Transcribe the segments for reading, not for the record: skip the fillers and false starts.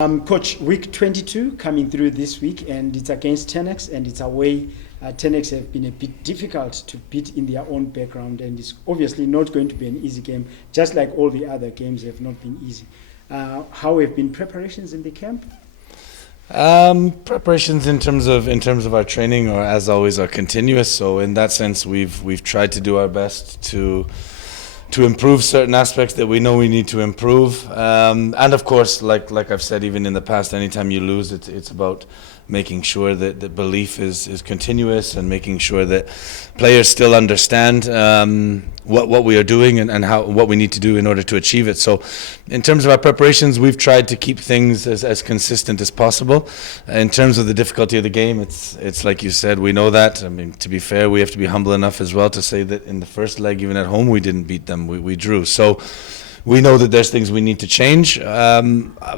Coach, week 22 coming through this week, and it's against Tenax, and it's away. Tenax have been a bit difficult to beat in their own background, and it's obviously not going to be an easy game, just like all the other games have not been easy. How have been preparations in the camp? Preparations in terms of our training, or as always, are continuous. So in that sense, we've tried to do our best to improve certain aspects that we know we need to improve. And of course, like I've said, even in the past, anytime you lose, it's about making sure that the belief is continuous and making sure that players still understand what we are doing and what we need to do in order to achieve it. So in terms of our preparations, we've tried to keep things as consistent as possible. In terms of the difficulty of the game, it's like you said, we know that. I mean, to be fair, we have to be humble enough as well to say that in the first leg, even at home, we didn't beat them, we drew. So we know that there's things we need to change. A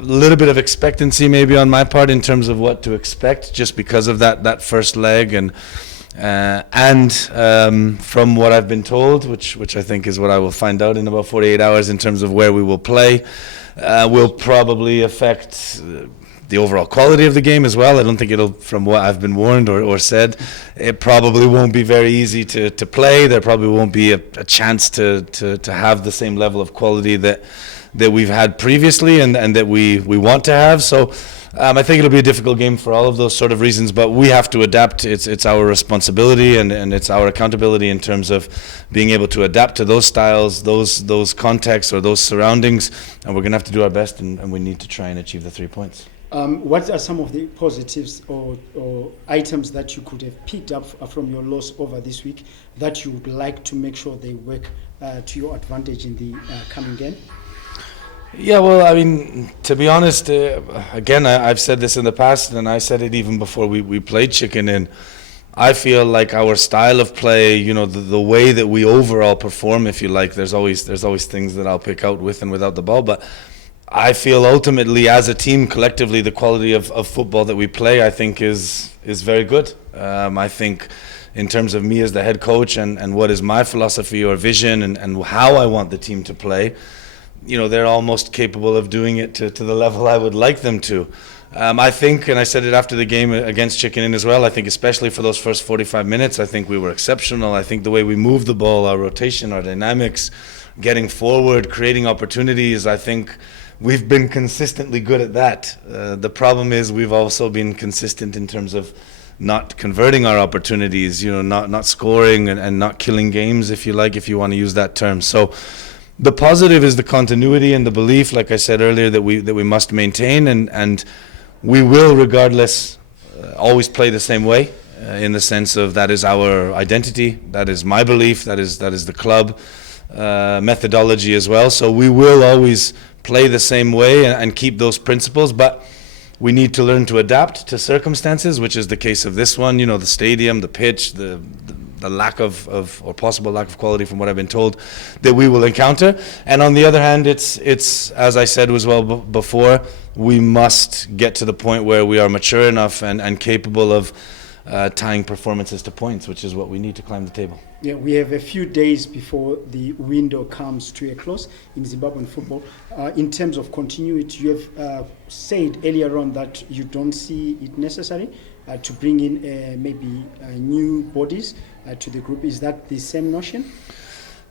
little bit of expectancy maybe on my part in terms of what to expect, just because of that first leg, and from what I've been told, which I think is what I will find out in about 48 hours in terms of where we will play, will probably affect the overall quality of the game as well. I don't think it'll, from what I've been warned or said, it probably won't be very easy to play. There probably won't be a chance to have the same level of quality that we've had previously and that we want to have. So I think it'll be a difficult game for all of those sort of reasons, but we have to adapt. It's our responsibility and it's our accountability in terms of being able to adapt to those styles, those contexts or those surroundings, and we're going to have to do our best, and we need to try and achieve the 3 points. What are some of the positives or items that you could have picked up from your loss over this week that you would like to make sure they work to your advantage in the coming game? Yeah, well, I mean, to be honest, again, I've said this in the past, and I said it even before we played Chicken Inn. I feel like our style of play, you know, the way that we overall perform, if you like, there's always things that I'll pick out with and without the ball, but I feel ultimately as a team, collectively, the quality of football that we play, I think is very good. I think in terms of me as the head coach and what is my philosophy or vision and how I want the team to play, you know, they're almost capable of doing it to the level I would like them to. I think, and I said it after the game against Chicken Inn as well, I think especially for those first 45 minutes, I think we were exceptional. I think the way we moved the ball, our rotation, our dynamics, getting forward, creating opportunities, I think we've been consistently good at that. The problem is we've also been consistent in terms of not converting our opportunities, you know, not scoring and not killing games, if you like, if you want to use that term. So the positive is the continuity and the belief, like I said earlier, that we must maintain, and we will, regardless, always play the same way, in the sense of that is our identity, that is my belief, that is the club methodology as well. So we will always play the same way and keep those principles, but we need to learn to adapt to circumstances, which is the case of this one. You know, the stadium, the pitch, the lack of or possible lack of quality, from what I've been told, that we will encounter. And on the other hand, it's as I said as well before, we must get to the point where we are mature enough and capable of tying performances to points, which is what we need to climb the table. Yeah, we have a few days before the window comes to a close in Zimbabwean football. In terms of continuity, you have said earlier on that you don't see it necessary to bring in maybe new bodies to the group. Is that the same notion?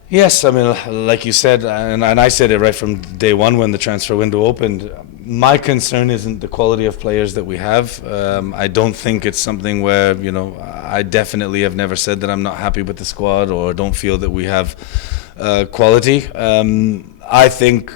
Yes, I mean, like you said, and I said it right from day one when the transfer window opened, my concern isn't the quality of players that we have. I don't think it's something where, you know, I definitely have never said that I'm not happy with the squad or don't feel that we have quality. I think,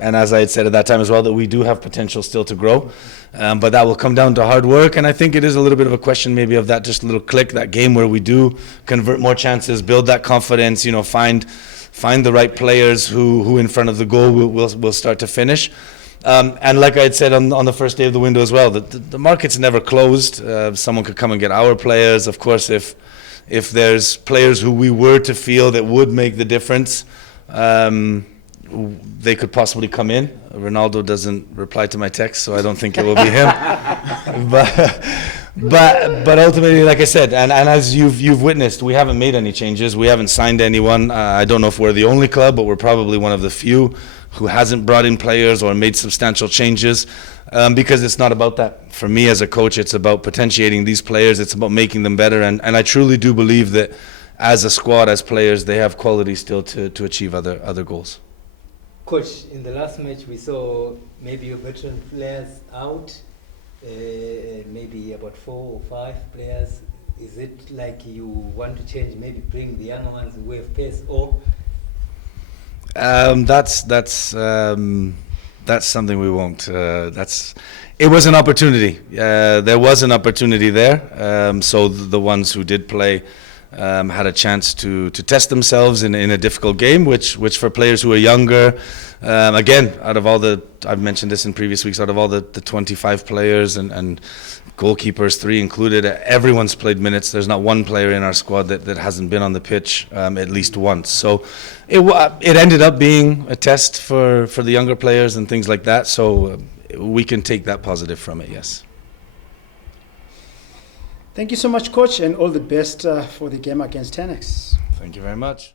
and as I had said at that time as well, that we do have potential still to grow. But that will come down to hard work, and I think it is a little bit of a question maybe of that just a little click, that game where we do convert more chances, build that confidence, you know, find the right players who in front of the goal will start to finish. And like I had said on the first day of the window as well, the market's never closed. Someone could come and get our players. Of course, if there's players who we were to feel that would make the difference, they could possibly come in. Ronaldo doesn't reply to my text, so I don't think it will be him. But ultimately, like I said, and as you've witnessed, we haven't made any changes. We haven't signed anyone. I don't know if we're the only club, but we're probably one of the few who hasn't brought in players or made substantial changes. because it's not about that. For me as a coach, it's about potentiating these players. It's about making them better, and I truly do believe that as a squad, as players, they have quality still to achieve other goals. Coach, in the last match we saw maybe your veteran players out, maybe about 4 or 5 players. Is it like you want to change, maybe bring the younger ones who have pace, or? That's something we won't. It was an opportunity. There was an opportunity there. So the ones who did play had a chance to test themselves in a difficult game, which for players who are younger, again, out of all the, I've mentioned this in previous weeks, out of all the 25 players and goalkeepers, 3 included, everyone's played minutes. There's not one player in our squad that hasn't been on the pitch at least once. So it ended up being a test for the younger players and things like that. So we can take that positive from it, yes. Thank you so much, Coach, and all the best for the game against Tenax. Thank you very much.